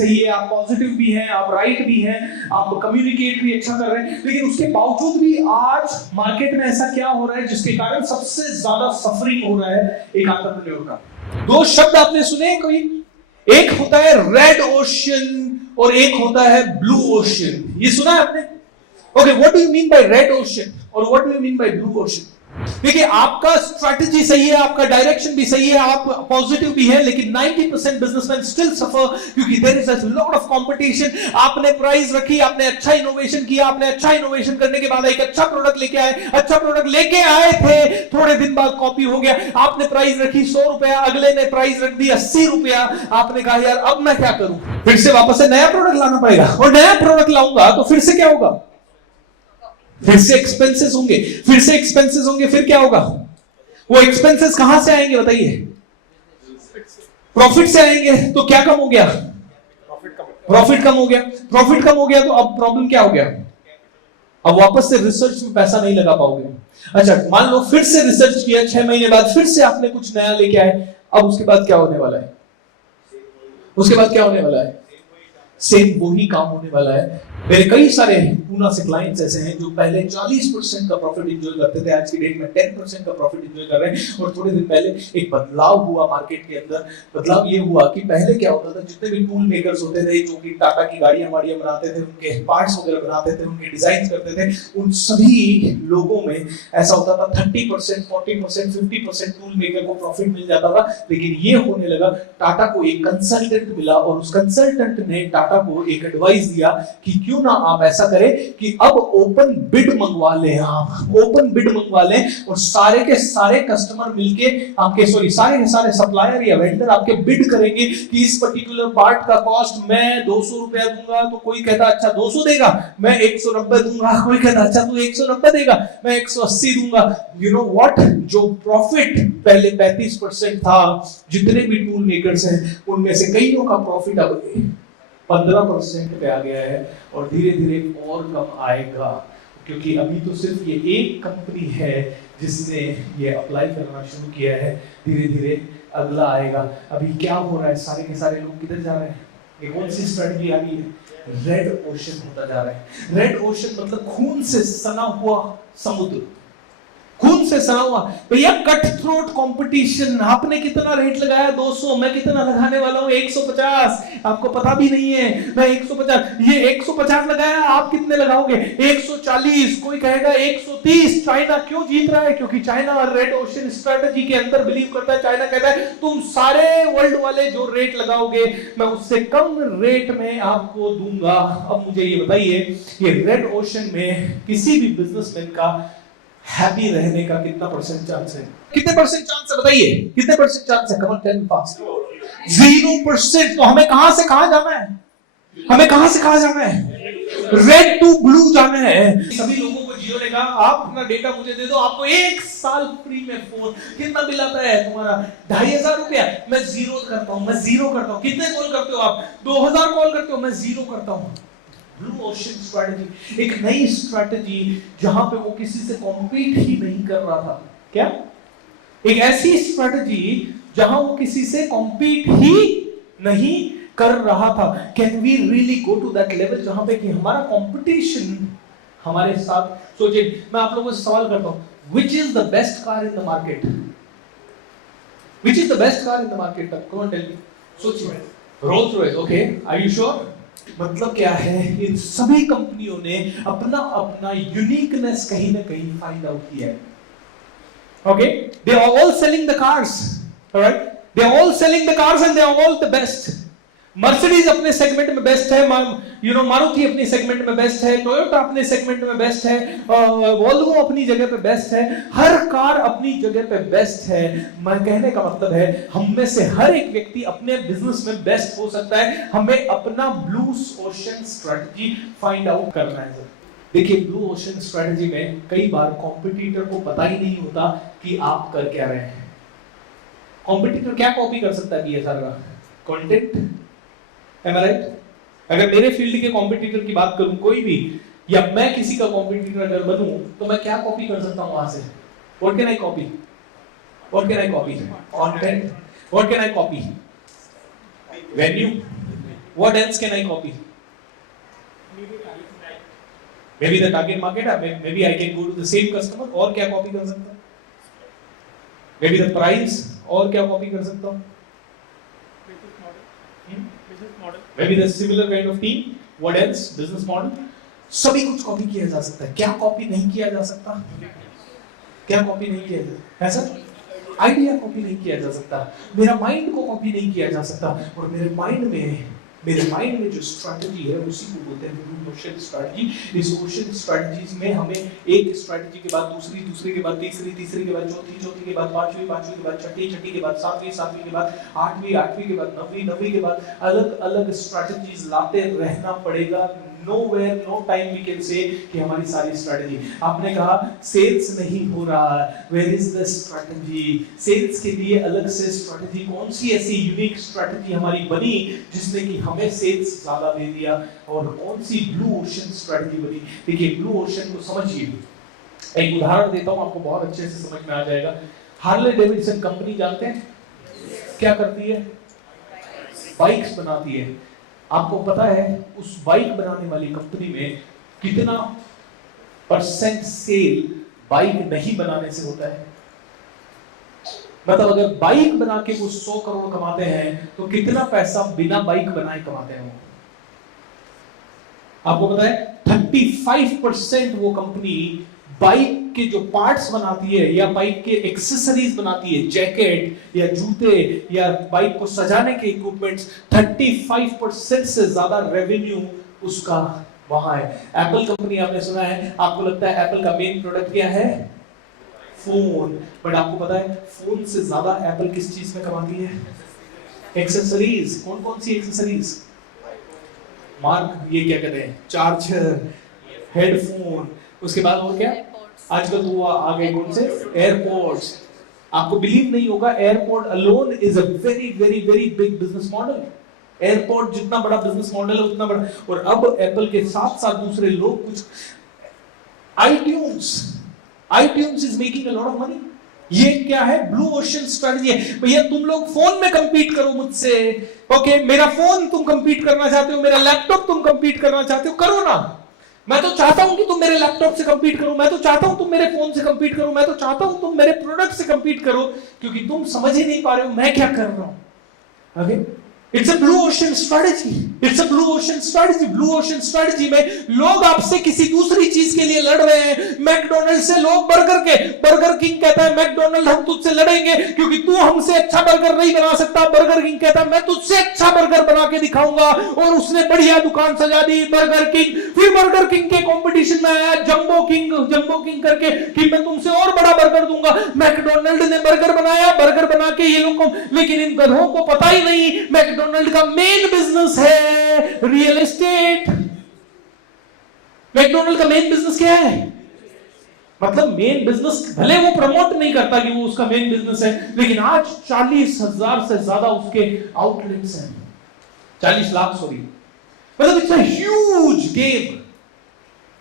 सही है, आप पॉजिटिव भी हैं, आप राइट भी हैं, आप कम्युनिकेट भी अच्छा कर रहे हैं, लेकिन उसके बावजूद भी आज मार्केट में ऐसा क्या हो रहा है जिसके कारण सबसे ज्यादा सफरिंग हो रहा है एक एंटरप्रेन्योर का? दो शब्द आपने सुने कोई? एक होता है रेड ओशन और एक होता है ब्लू ओशन। ये सुना है आपने? Okay, what do you mean by red ocean और what do you mean by blue ocean? देखिए, आपका स्ट्रैटेजी सही है, आपका डायरेक्शन भी सही है, आप पॉजिटिव भी है, लेकिन 90% बिजनेसमैन स्टिल सफर क्योंकि there is a lot of competition. आपने प्राइस रखी, आपने अच्छा इनोवेशन किया, आपने अच्छा इनोवेशन करने के बाद एक अच्छा प्रोडक्ट लेके आए, अच्छा प्रोडक्ट लेके आए थे, थोड़े दिन बाद कॉपी हो गया। आपने प्राइस रखी 100 रुपया, अगले ने प्राइस रख दी 80 रुपया। आपने कहा यार अब मैं क्या करूं, फिर से वापस से नया प्रोडक्ट लाना पड़ेगा, और नया प्रोडक्ट लाऊंगा तो फिर से क्या होगा? फिर से एक्सपेंसेस होंगे, फिर से एक्सपेंसेस होंगे, फिर क्या होगा? वो एक्सपेंसेस कहां से आएंगे बताइए? प्रॉफिट से आएंगे। तो क्या कम हो गया? प्रॉफिट कम हो गया। प्रॉफिट कम हो गया तो अब प्रॉब्लम क्या हो गया? अब वापस से रिसर्च में पैसा नहीं लगा पाओगे। अच्छा, मान लो फिर से रिसर्च किया, 6 महीने बाद फिर से आपने कुछ नया लेके आए, अब उसके बाद क्या होने वाला है? उसके बाद क्या होने वाला है? सेम वही काम होने वाला है। मेरे कई सारे पूना से क्लाइंट्स ऐसे हैं जो पहले 40% का प्रॉफिट एंजॉय करते थे, आज की डेट में 10% का प्रॉफिट एंजॉय कर रहे हैं। और थोड़े दिन पहले एक बदलाव हुआ मार्केट के अंदर। बदलाव ये हुआ कि पहले क्या होता था, जितने भी टूल मेकर्स होते थे जो कि टाटा की गाड़ियां वाड़ियां बनाते थे, उनके पार्ट्स वगैरह बनाते थे, उनके डिजाइन करते थे, उन सभी लोगों में ऐसा होता था 30%, 40%, 50% टूल मेकर को प्रॉफिट मिल जाता था। लेकिन ये होने लगा, टाटा को एक कंसल्टेंट मिला और उस कंसल्टेंट ने टाटा को एक एडवाइस दिया कि क्यों ना आप ऐसा करें कि अब ओपन बिड मंगवा लें। आप ओपन बिड मंगवा लें और सारे के सारे कस्टमर मिलके आपके सारे के सारे सप्लायर या वेंडर आपके बिड करेंगे कि इस पर्टिकुलर पार्ट का कॉस्ट मैं 200 रुपया दूंगा, तो कोई कहता अच्छा 200 देगा, मैं 190 दूंगा, कोई कहता अच्छा तू 190 देगा, मैं 180 दूंगा। यू नो व्हाट, जो प्रॉफिट पहले 35% था, जितने भी टूल मेकर्स हैं उनमें से कईयों का प्रॉफिट अब 15% पे आ गया है और धीरे धीरे और कम आएगा, क्योंकि अभी तो सिर्फ ये एक कंपनी है जिसने ये अप्लाई करना शुरू किया है। धीरे धीरे अगला आएगा। अभी क्या हो रहा है, सारे के सारे लोग किधर जा रहे हैं? एक कौन सी स्ट्रेटजी आ गई है? रेड ओशन होता जा रहा है। रेड ओशन मतलब खून से सना हुआ समुद्र, खून से सना हुआ। भैया कट थ्रोट कंपटीशन। आपने कितना रेट लगाया? 200, मैं कितना लगाने वाला हूं? 150। आपको पता भी नहीं है, मैं 150, ये 150 लगाया, आप कितने लगाओगे? 140। कोई कहेगा 130। चाइना क्यों जीत रहा है? क्योंकि चाइना रेड ओशन स्ट्रेटजी के अंदर बिलीव करता है। चाइना कहता है तुम सारे वर्ल्ड वाले जो रेट लगाओगे मैं उससे कम रेट में आपको दूंगा। अब मुझे ये बताइए, ये रेड ओशन में किसी भी बिजनेसमैन का हैप्पी रहने का कितना परसेंट चांस है? कितने परसेंट चांस है बताइए? कितने परसेंट चांस है? Come on tell me fast. 0%। तो हमें कहां से कहां जाना है? हमें कहां से कहां जाना है? रेड टू ब्लू जाना है। सभी लोगों को जियो ने कहा आप अपना डेटा मुझे दे दो, आपको 1 साल फ्री में फोन। कितना बिल आता है तुम्हारा? 2500 रुपया। मैं जीरो करता हूं, मैं जीरो करता हूं। कितने कॉल करते हो आप? 2000 कॉल करते हो, मैं जीरो करता हूं। ब्लू ओशन स्ट्रैटेजी, एक नई स्ट्रैटेजी जहां पे वो किसी से कॉम्पीट ही नहीं कर रहा था। क्या? एक ऐसी स्ट्रैटेजी जहां वो किसी से कॉम्पीट ही नहीं कर रहा था। Can we really go to that level जहां पे कि हमारा कंपटीशन हमारे साथ? सोचिए, मैं आप लोगों से सवाल करता हूं, which is the best car in the market? Which is the best car in the market? Come on tell me. सोचिए, Rolls Royce. Okay, are you sure? मतलब क्या है, इन सभी कंपनियों ने अपना अपना यूनिकनेस कहीं ना कहीं फाइंड आउट किया है। Okay, they are all selling the cars, alright, they are all selling the cars and they are all the best. Mercedes अपने सेगमेंट में बेस्ट है, मारुति अपनी सेगमेंट में बेस्ट है, टोयोटा अपने सेगमेंट में बेस्ट है, वोल्वो अपनी जगह पे बेस्ट है, हर कार अपनी जगह पे बेस्ट है। मैं कहने का मतलब है हम में से हर एक व्यक्ति अपने बिजनेस में बेस्ट हो सकता है। हमें अपना blue ocean strategy find out करना है। देखिए, ब्लू ओशन स्ट्रेटजी में कई बार कॉम्पिटिटर को पता ही नहीं होता कि आप कर क्या रहे हैं। कॉम्पिटिटर क्या कॉपी कर सकता है? बीएसआर का कंटेंट। Am I right? अगर मेरे फील्ड के कॉम्पिटिटर की बात करूं कोई भी, या मैं किसी का कॉम्पिटिटर अगर बनूं, तो मैं क्या कॉपी कर सकता हूं वहां से? What can I copy? What can I copy? Content. What can I copy? Venue. What else can I copy? Maybe the target market, maybe I can go to the same customer. और क्या copy कर सकता हूँ? Maybe the price, और क्या copy कर सकता हूँ? Business model. Maybe the similar kind of team. What else? Business model. सभी कुछ कॉपी किया जा सकता है. क्या कॉपी नहीं किया जा सकता? क्या कॉपी नहीं किया जा सकता? ऐसा आइडिया कॉपी नहीं किया जा सकता, मेरा माइंड को कॉपी नहीं किया जा सकता, और मेरे माइंड में जो स्ट्रैटेजी है उसी को बोलते हैं ब्लू ओशन स्ट्रैटेजी। इस ओशन स्ट्रैटेजीज में हमें एक स्ट्रैटेजी के बाद दूसरी, दूसरे के बाद तीसरी, तीसरी के बाद चौथी, चौथी के बाद पांचवी, पांचवी के बाद छठी, छठी के बाद सातवीं, सातवीं के बाद आठवीं, आठवीं के बाद नवीं, नवीं के बाद अलग अलग स्ट्रैटेजीज लाते रहना पड़ेगा। Nowhere, no time we can say कि हमारी सारी स्ट्रैटेजी। आपने कहा सेल्स नहीं हो रहा, where is the strategy? Sales के लिए अलग से स्ट्रैटेजी, कौन सी ऐसी यूनिक स्ट्रैटेजी हमारी बनी जिसने कि हमें सेल्स ज्यादा दे दिया, और कौन सी ब्लू ओशन स्ट्रैटेजी बनी? देखिए ब्लू ओशन को समझिए, एक उदाहरण देता हूं आपको, बहुत अच्छे से समझ में आ जाएगा। हार्ले डेविडसन कंपनी जानते हैं क्या करती है? बाइक्स बनाती है। आपको पता है उस बाइक बनाने वाली कंपनी में कितना परसेंट सेल बाइक नहीं बनाने से होता है? मतलब अगर बाइक बना के वो 100 करोड़ कमाते हैं तो कितना पैसा बिना बाइक बनाए कमाते हैं वो? आपको पता है 35% वो कंपनी बाइक के जो पार्ट्स बनाती है या बाइक के एक्सेसरीज बनाती है, जैकेट या जूते या बाइक को सजाने के इक्विपमेंट्स, 35% से ज्यादा रेवेन्यू उसका वहां है। एप्पल कंपनी आपने सुना है, आपको लगता है एप्पल का मेन प्रोडक्ट क्या है? फोन। बट आपको पता है फोन से ज्यादा एप्पल किस चीज में कमाती है? एक्सेसरीज। कौन कौन सी एक्सेसरीज? मार्क, ये क्या कहते हैं, चार्जर, हेडफोन, उसके बाद और क्या आजकल तो आ गए कौन से? एयरपोर्ट्स। आपको बिलीव नहीं होगा, airport alone is a very very very big business model. Airport जितना बड़ा बिजनेस मॉडल है उतना बड़ा, और अब एप्पल के साथ साथ दूसरे लोग कुछ, iTunes is making a lot of money. ये क्या है? ब्लू ओशन स्ट्रेटजी है। भैया तुम लोग फोन में कंपीट करो मुझसे, ओके? मेरा फोन तुम कंपीट करना चाहते हो, मेरा लैपटॉप तुम कंपीट करना चाहते हो, करो ना। मैं तो चाहता हूं कि तुम मेरे लैपटॉप से कंपीट करो, मैं तो चाहता हूं तुम मेरे फोन से कंपीट करो, मैं तो चाहता हूं तुम मेरे प्रोडक्ट से कंपीट करो, क्योंकि तुम समझ ही नहीं पा रहे हो मैं क्या कर रहा हूं। Okay, it's a blue ocean strategy, it's a blue ocean strategy. Blue ocean strategy में लोग आपसे किसी दूसरी चीज के लिए लड़ रहे हैं। मैकडॉनल्ड से लोग बर्गर किंग कहता है मैकडॉनल्ड हम तुझसे लड़ेंगे क्योंकि तू हमसे अच्छा बर्गर नहीं बना सकता। बर्गर किंग कहता है मैं तुझसे अच्छा बर्गर बना के दिखाऊंगा, और उसने बढ़िया दुकान सजा दी बर्गर किंग। फिर बर्गर किंग के कंपटीशन में आया जंबो किंग करके कि मैं तुमसे और बड़ा बर्गर दूंगा। मैकडॉनल्ड ने बर्गर बना के ये लोग को, लेकिन इन गधों को पता ही नहीं मैकडॉनल्ड का मेन बिजनेस है रियल एस्टेट। मैकडॉनल्ड का मेन बिजनेस क्या है? मतलब मेन बिजनेस, भले वो प्रमोट नहीं करता कि वो उसका मेन बिजनेस है, लेकिन आज 40,000 से ज्यादा उसके आउटलेट्स हैं। 40 लाख, सॉरी। मतलब it's a huge game.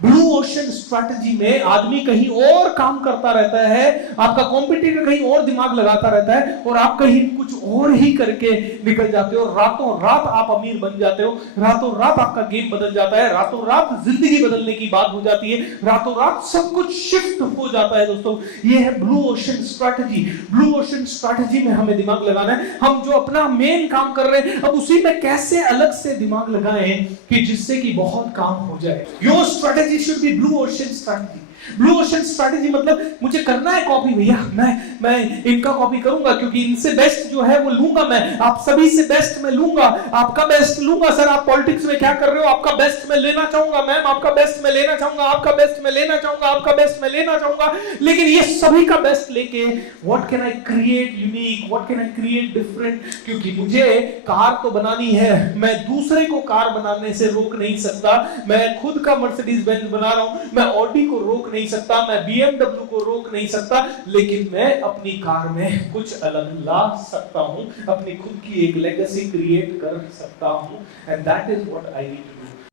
Blue ocean strategy में आदमी कहीं और काम करता रहता है, आपका कॉम्पिटिटर कहीं और दिमाग लगाता रहता है, और आप कहीं कुछ और ही करके निकल जाते हो। रातों रात आप अमीर बन जाते हो, रातों रात आपका गेम बदल जाता है, रातों रात जिंदगी बदलने की बात हो जाती है, रातों रात सब कुछ शिफ्ट हो जाता है। दोस्तों ये है blue ocean strategy. Blue ocean strategy में हमें दिमाग लगाना है। हम जो अपना मेन काम कर रहे हैं अब उसी में कैसे अलग से दिमाग लगाएं कि जिससे कि बहुत काम हो जाए। Your strategy should be blue ocean strategy। Blue ocean strategy मतलब मुझे करना है कॉपी, भैया मैं इनका कॉपी करूंगा क्योंकि इनसे बेस्ट जो है वो लूंगा, मैं आप सभी से बेस्ट मैं लूंगा, आपका बेस्ट लूंगा। सर आप पॉलिटिक्स में क्या कर रहे हो? आपका बेस्ट मैं लेना चाहूंगा। मैम आपका बेस्ट मैं लेना चाहूंगा, आपका बेस्ट मैं लेना चाहूंगा, आपका बेस्ट मैं लेना चाहूंगा। लेकिन ये सभी का बेस्ट लेके what can I create unique, what can I create different? क्योंकि मुझे कार तो बनानी है, मैं दूसरे को कार बनाने से रोक नहीं सकता। मैं खुद का मर्सिडीज बेंज बना रहा हूं, मैं ऑडी को रोक नहीं सकता, मैं BMW को रोक नहीं सकता, लेकिन मैं अपनी कार में कुछ अलग ला सकता हूं, अपनी खुद की एक लेगेसी क्रिएट कर सकता हूं। And that is what I need to do.